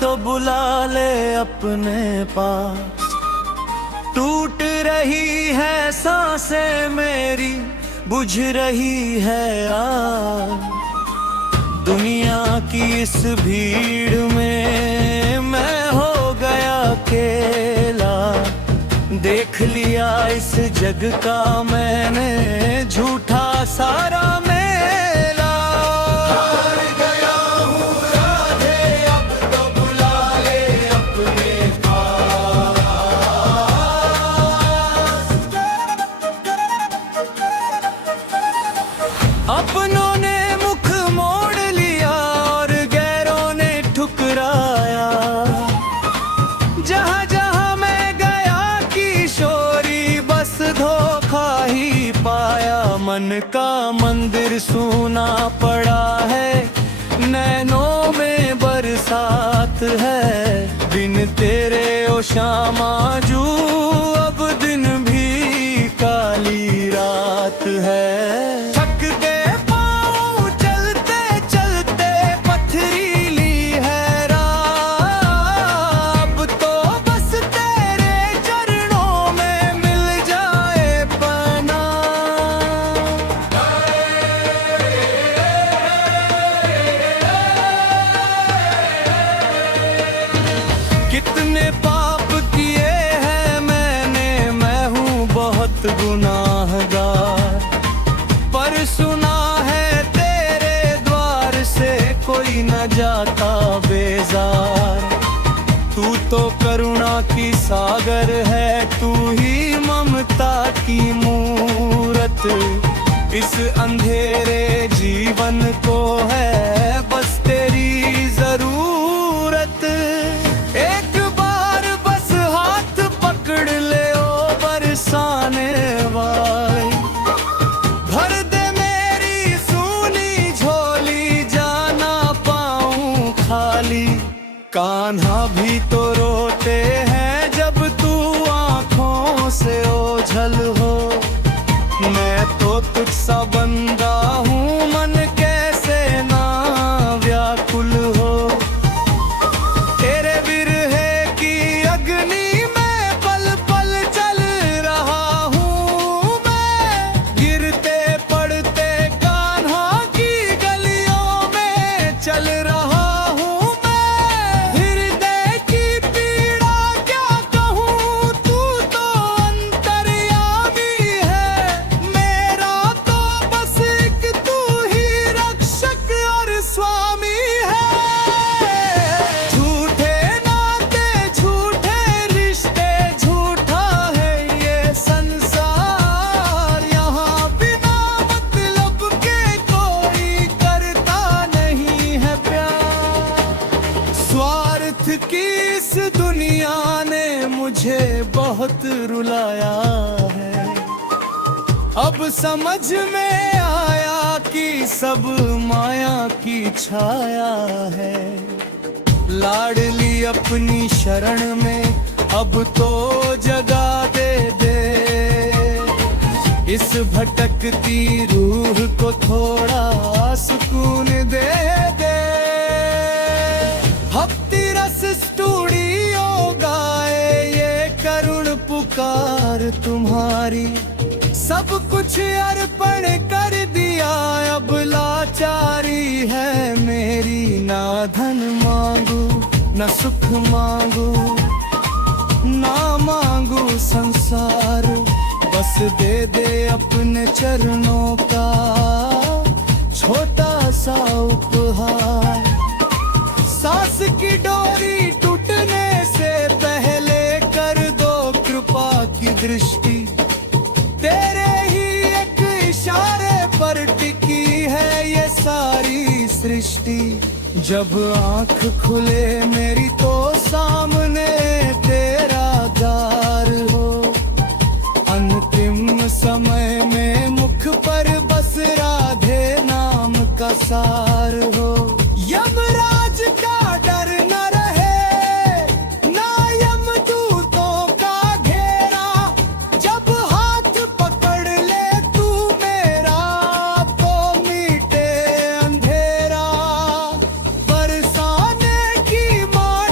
तो बुला ले अपने पास। टूट रही है सांसें मेरी, बुझ रही है आग। दुनिया की इस भीड़ में मैं हो गया अकेला। देख लिया इस जग का मैंने झूठा सारा मेला। हार गया हूँ राधे, अब तो बुला ले अपने पास। अपनों ने मुख मोड़ लिया और गैरों ने ठुकराया। जहाँ जहाँ मैं गया किशोरी, बस धोखा ही पाया। मन का मंदिर सूना पड़ा है, नैनों में बरसात है। बिन तेरे ओ शामा जू, अब दिन भी काली रात है। थक गए पाँव चलते चलते, पथरीली है राह। अब तो बस तेरे चरणों में मिल जाए पनाह। कितने पाप किए हैं मैंने, मैं हूँ बहुत गुनाहगार। पर सुना है तेरे द्वार से कोई न जाता बेजार। तू तो करुणा की सागर है, तू ही ममता की मूरत। इस अंधेरे जीवन को है बस तेरी जरूरत। एक बार बस हाथ पकड़ ले ओ बरसाने वाली। भर दे मेरी सूनी झोली, जाना पाऊं खाली। कान्हा भी तो रोते हैं जब तू आंखों से ओझल हो। मैं तो तुझसा बंदा हूँ, मन कैसे ना व्याकुल हो। तेरे विरहे की अग्नि में पल पल जल रहा हूँ मैं। गिरते पड़ते कान्हा की गलियों में चल रहा हूँ मैं। हृदय की पीड़ा क्या कहूँ, तू तो अंतर्यामी है। मेरा तो बस एक तू ही रक्षक और स्वामी है। झूठे नाते झूठे रिश्ते, झूठा है ये संसार। यहाँ बिना मतलब के कोई करता नहीं है प्यार। स्वार्थ की इस दुनिया ने मुझे बहुत रुलाया है। अब समझ में आया कि सब माया की छाया है। लाडली अपनी शरण में अब तो जगा दे दे। इस भटकती रूह को थोड़ा सुकून दे दे। भक्ति रस स्टूडियो गाए ये करुण पुकार तुम्हारी। सब कुछ अर्पण कर दिया, अब लाचारी है मेरी। ना धन मांगू न सुख मांगू, ना मांगू संसार। बस दे दे अपने चरणों का छोटा सा उपहार। सांस की डोरी टूटने से पहले कर दो कृपा की दृष्टि। तेरे ही एक इशारे पर टिकी है ये सारी सृष्टि। जब आंख खुले मेरी तो सामने तेरा द्वार हो। अंतिम समय में मुख पर बस राधे नाम का सार हो। यमराज का डर न रहे, ना यमदूतों का घेरा। जब हाथ पकड़ ले तू मेरा, तो मीटे अंधेरा। बरसाने की माँ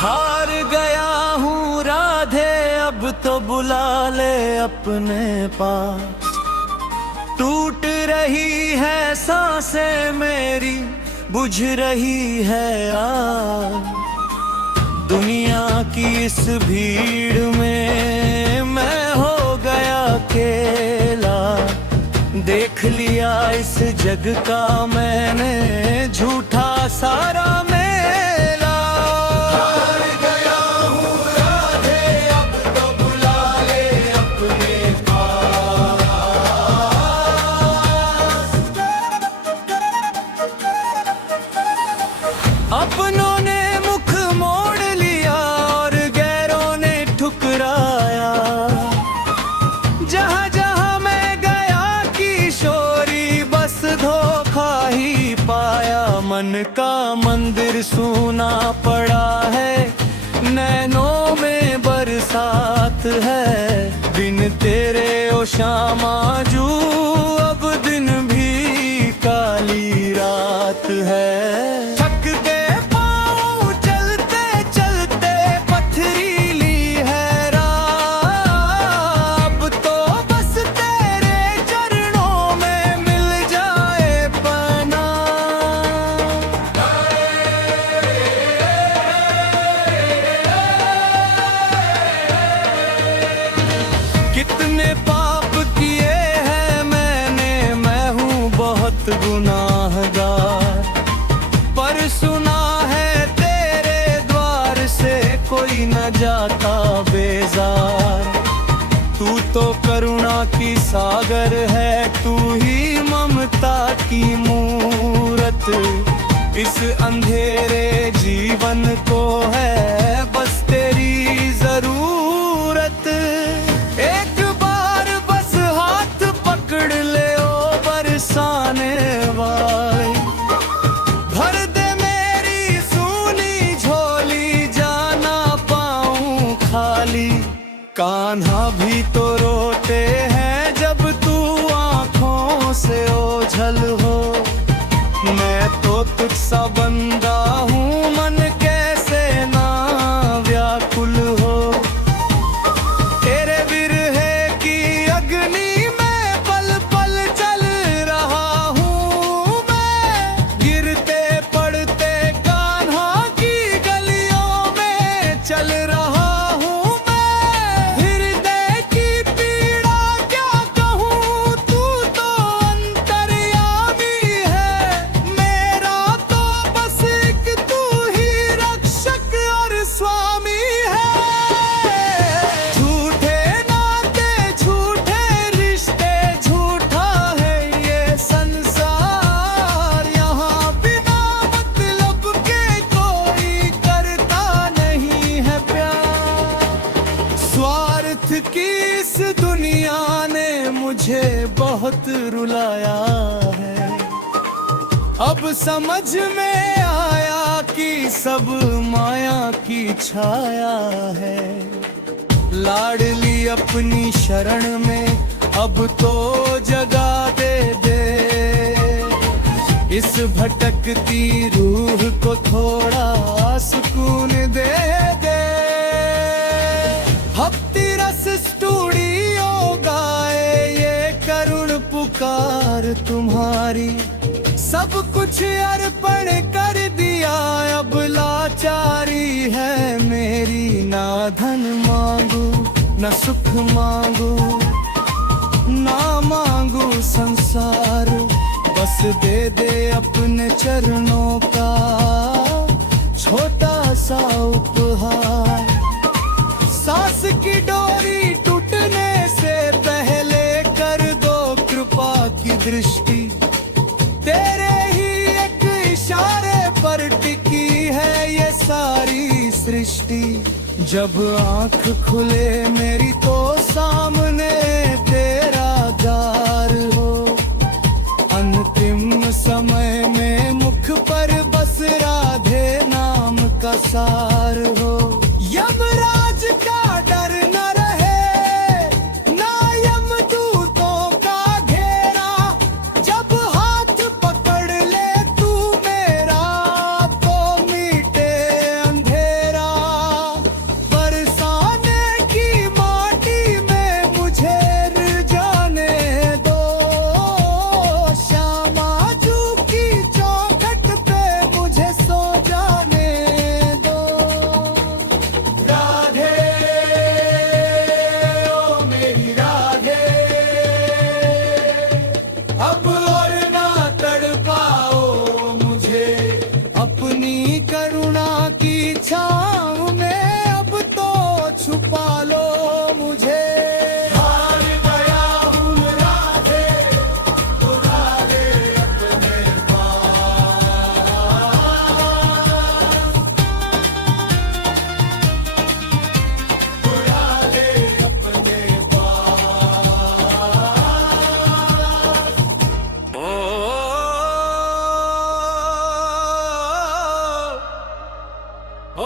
हार गया हूँ राधे, अब तो बुला ले अपने पास। टूट रही है सांसें मेरी, बुझ रही है आग। दुनिया की इस भीड़ में मैं हो गया अकेला। देख लिया इस जग का मैंने झूठा सारा मेला। हार गया हूँ राधे, अब तो बुला ले अपने पास। अपनों ने मुख मोड़ लिया और गैरों ने ठुकराया। जहाँ जहाँ मैं गया किशोरी, बस धोखा ही पाया। मन का मंदिर सूना पड़ा है, नैनों में बरसात है। बिन तेरे ओ श्यामा जू, अब दिन भी काली रात है। कितने पाप किए हैं मैंने, मैं हूँ बहुत गुनाहगार। पर सुना है तेरे द्वार से कोई न जाता बेजार। तू तो करुणा की सागर है, तू ही ममता की मूरत। इस अंधेरे जीवन को है बस तेरी जरूरत। एक बार बस हाथ पकड़ ले ओ बरसाने वाली। भर दे मेरी सूनी झोली, जाना पाऊं खाली। कान्हा भी तो रोते हैं जब तू आंखों से ओझल हो। मैं तो तुझ सा बंदा हूँ, मन कैसे ना व्याकुल हो। तेरे विरहे की अग्नि में पल पल जल रहा हूँ मैं। गिरते पड़ते कान्हा की गलियों में चल रहा हूँ मैं। हृदय की पीड़ा क्या कहूँ, तू तो अंतर्यामी है। मेरा तो बस एक तू ही रक्षक और स्वामी है। झूठे नाते झूठे रिश्ते, झूठा है ये संसार। यहाँ बिना मतलब के कोई करता नहीं है प्यार। स्वार्थ की इस दुनिया ने मुझे बहुत रुलाया है। अब समझ में आया कि सब माया की छाया है। लाडली अपनी शरण में अब तो जगा दे। इस भटकती रूह को थोड़ा सुकून दे। भक्ति रस स्टूडियो गाए ये करुण पुकार तुम्हारी। सब कुछ अर्पण कर दिया, अब लाचारी है मेरी। ना धन मांगू न सुख मांगू, ना मांगू संसार। बस दे दे अपने चरणों का छोटा सा उपहार। सांस की डोरी टूटने से पहले कर दो कृपा की दृष्टि। तेरे ही एक इशारे पर टिकी है ये सारी सृष्टि। जब आँख खुले मेरी तो सामने तेरा द्वार हो। अंतिम समय में मुख पर बस राधे नाम का सार हो। यमराज का डर न रहे, ना यमदूतों का घेरा। जब हाथ पकड़ ले तू मेरा, तो मीटे अंधेरा। ओ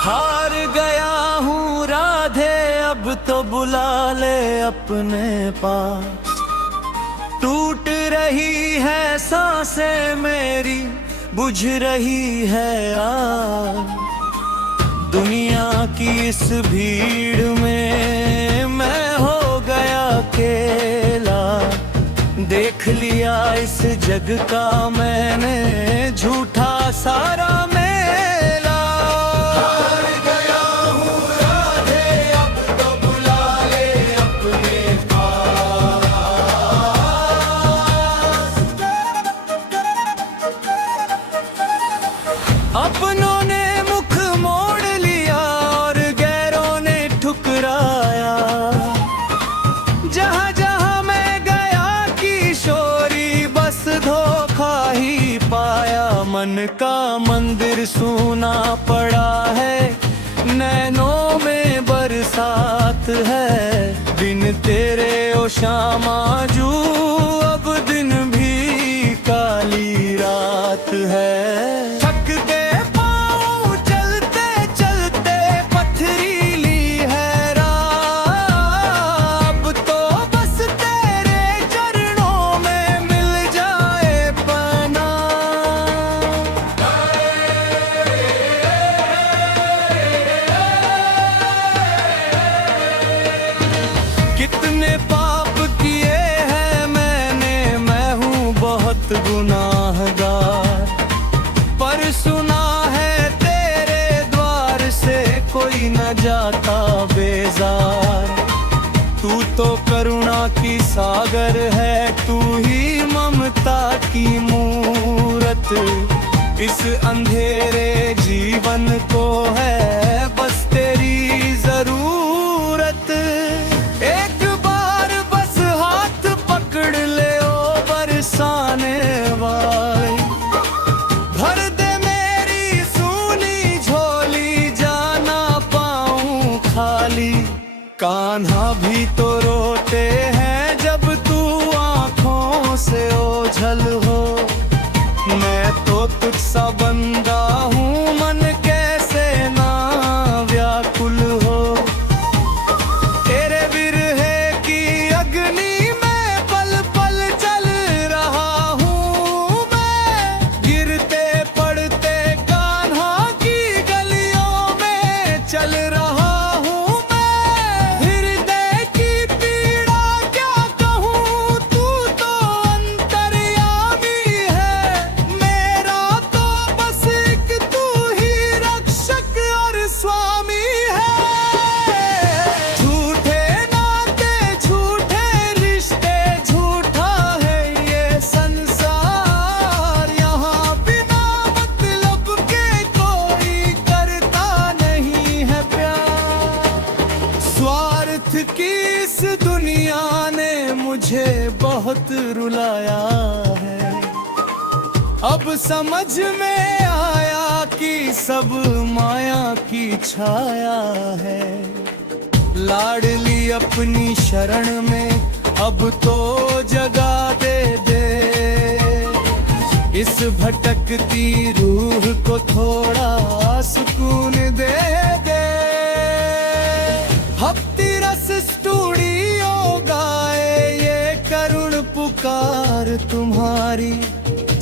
हार गया हूँ राधे, अब तो बुला ले अपने पास। टूट रही है सांसें मेरी, बुझ रही है आग। दुनिया की इस भीड़ में मैं हो गया अकेला। देख लिया इस जग का मैंने झूठा सारा मेला। हार गया हूँ राधे, अब तो बुला ले अपने पास। अपनों ने मुख मोड़ लिया और गैरों ने ठुकराया। जहाँ जहाँ मैं गया किशोरी, बस धोखा ही पाया। मन का मंदिर सूना पड़ा है, नैनों में बरसात है। बिन तेरे ओ श्यामा जू, अब दिन भी काली रात है। कितने पाप किए हैं मैंने, मैं हूँ बहुत गुनाहगार। पर सुना है तेरे द्वार से कोई न जाता बेजार। तू तो करुणा की सागर है, तू ही ममता की मूरत। इस अंधेरे जीवन को है बस तेरी जरूरत। एक बार बस हाथ पकड़ ले ओ बरसाने वाले। भर दे मेरी सूनी झोली, जाना पाऊं खाली। कान्हा भी तो रोते हैं जब तू आंखों से ओझल हो। मैं तो तुझसा बंदा हूँ, मन कैसे ना व्याकुल हो। तेरे विरहे की अग्नि में पल पल जल रहा हूँ मैं। गिरते पड़ते कान्हा की गलियों में चल रहा हूँ मैं। हृदय की पीड़ा क्या कहूँ, तू तो अंतर्यामी है। मेरा तो बस एक तू ही रक्षक और स्वामी है। झूठे नाते झूठे रिश्ते, झूठा है ये संसार। यहाँ बिना मतलब के कोई करता नहीं है प्यार। स्वार्थ की इस दुनिया ने मुझे बहुत रुलाया है। अब समझ में आया कि सब माया की छाया है। लाडली अपनी शरण में अब तो जगा दे दे। इस भटकती रूह को थोड़ा सुकून दे दे। भक्ति रस स्टूडियो गाए ये करुण पुकार तुम्हारी।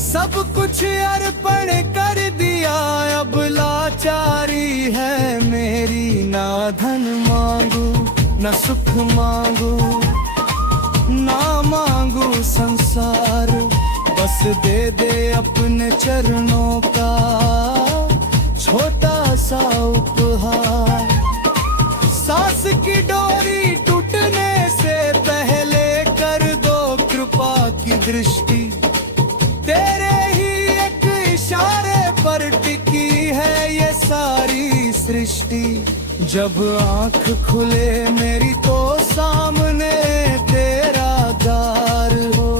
सब कुछ अर्पण कर दिया, अब लाचारी है मेरी। ना धन मांगू न सुख मांगू, ना मांगू संसार। बस दे दे अपने चरणों का छोटा सा उपहार। सांस की डोरी टूटने से पहले कर दो कृपा की दृष्टि। तेरे ही एक इशारे पर टिकी है ये सारी सृष्टि। जब आँख खुले मेरी तो सामने तेरा द्वार हो।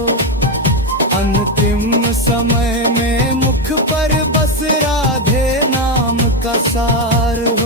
अंतिम समय में मुख पर बस राधे नाम का सार हो।